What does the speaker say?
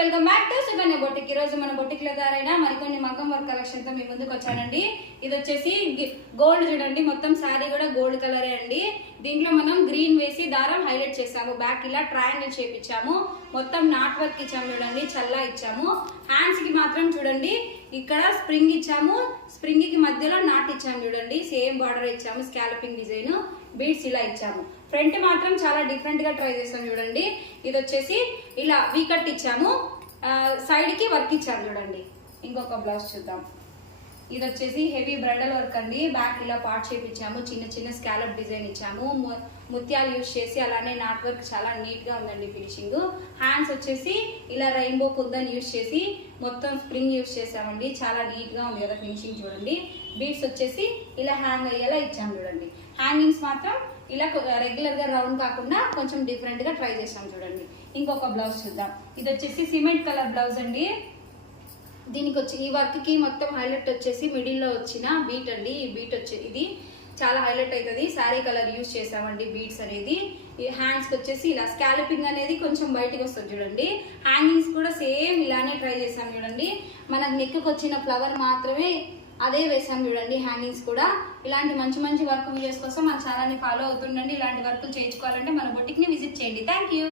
Welcome back to Sukanya boutique. ఈ రోజు మన బొటిక్ లో తయారైన మరికొన్ని మగ్గం వర్క్ కలెక్షన్ తో మీ ముందుకు వచ్చానండి. ఇది వచ్చేసి గోల్డ్ చూడండి, మొత్తం సారీ కూడా గోల్డ్ కలరే అండి. దీంట్లో మనం గ్రీన్ వేసి దారం హైలైట్ చేసాము, బ్యాక్ ఇలా ట్రయాంగిల్ చేపించాము, మొత్తం నాట్ వర్క్ ఇచ్చాము చూడండి, చల్లా ఇచ్చాము. హ్యాండ్స్ కి మాత్రం చూడండి ఇక్కడ స్ప్రింగ్ ఇచ్చాము, స్ప్రింగ్ కి మధ్యలో నాట్ ఇచ్చాము చూడండి, సేమ్ బార్డర్ ఇచ్చాము, స్కాలపింగ్ డిజైన్, బీడ్స్ ఇలా ఇచ్చాము. ఫ్రంట్ మాత్రం చాలా డిఫరెంట్ గా ట్రై చేస్తాం చూడండి. ఇది వచ్చేసి ఇలా వీకట్ ఇచ్చాము, సైడ్ కి వర్క్ ఇచ్చాము చూడండి. ఇంకొక బ్లౌజ్ చూద్దాం. ఇది వచ్చేసి హెవీ బ్రైడల్ వర్క్ అండి, బ్యాక్ ఇలా పార్ట్ షేప్ ఇచ్చాము, చిన్న చిన్న స్కాలప్ డిజైన్ ఇచ్చాము, ముత్యాలు యూజ్ చేసి, అలానే నాట్ వర్క్ చాలా నీట్ గా ఉందండి ఫినిషింగ్. హ్యాండ్స్ వచ్చేసి ఇలా రెయిన్బో కుందన్ యూజ్ చేసి మొత్తం స్ప్రింగ్ యూజ్ చేసామండి, చాలా నీట్ గా ఉంది కదా ఫినిషింగ్ చూడండి. బీడ్స్ వచ్చేసి ఇలా హ్యాంగ్ అయ్యేలా ఇచ్చాము చూడండి. హ్యాంగింగ్స్ మాత్రం ఇలా రెగ్యులర్ గా రౌండ్ కాకుండా కొంచెం డిఫరెంట్ గా ట్రై చేసాం చూడండి. ఇంకొక బ్లౌజ్ చూద్దాం. ఇది వచ్చేసి సిమెంట్ కలర్ బ్లౌజ్ అండి. దీనికి వచ్చి ఈ వర్క్ కి మొత్తం హైలైట్ వచ్చేసి మిడిల్ లో వచ్చిన బీట్ అండి. ఈ బీట్ వచ్చి ఇది చాలా హైలైట్ అవుతుంది, శారీ కలర్ యూజ్ చేసామండి బీట్స్ అనేది. ఈ హ్యాండ్స్ కి వచ్చేసి ఇలా స్కాలపింగ్ అనేది కొంచెం బయటకు వస్తుంది చూడండి. హ్యాంగింగ్స్ కూడా సేమ్ ఇలానే ట్రై చేసాం చూడండి. మనకు నెక్ కి వచ్చిన ఫ్లవర్ మాత్రమే అదే వేసాం చూడండి. హ్యాంగింగ్స్ కూడా ఇలాంటి మంచి మంచి వర్క్ వీడియోస్ కోసం మన ఛానల్ ని ఫాలో అవుతుండండి. ఇలాంటి వర్క్ చేయించుకోవాలంటే మన బొటిక్ ని విజిట్ చేయండి. Thank you.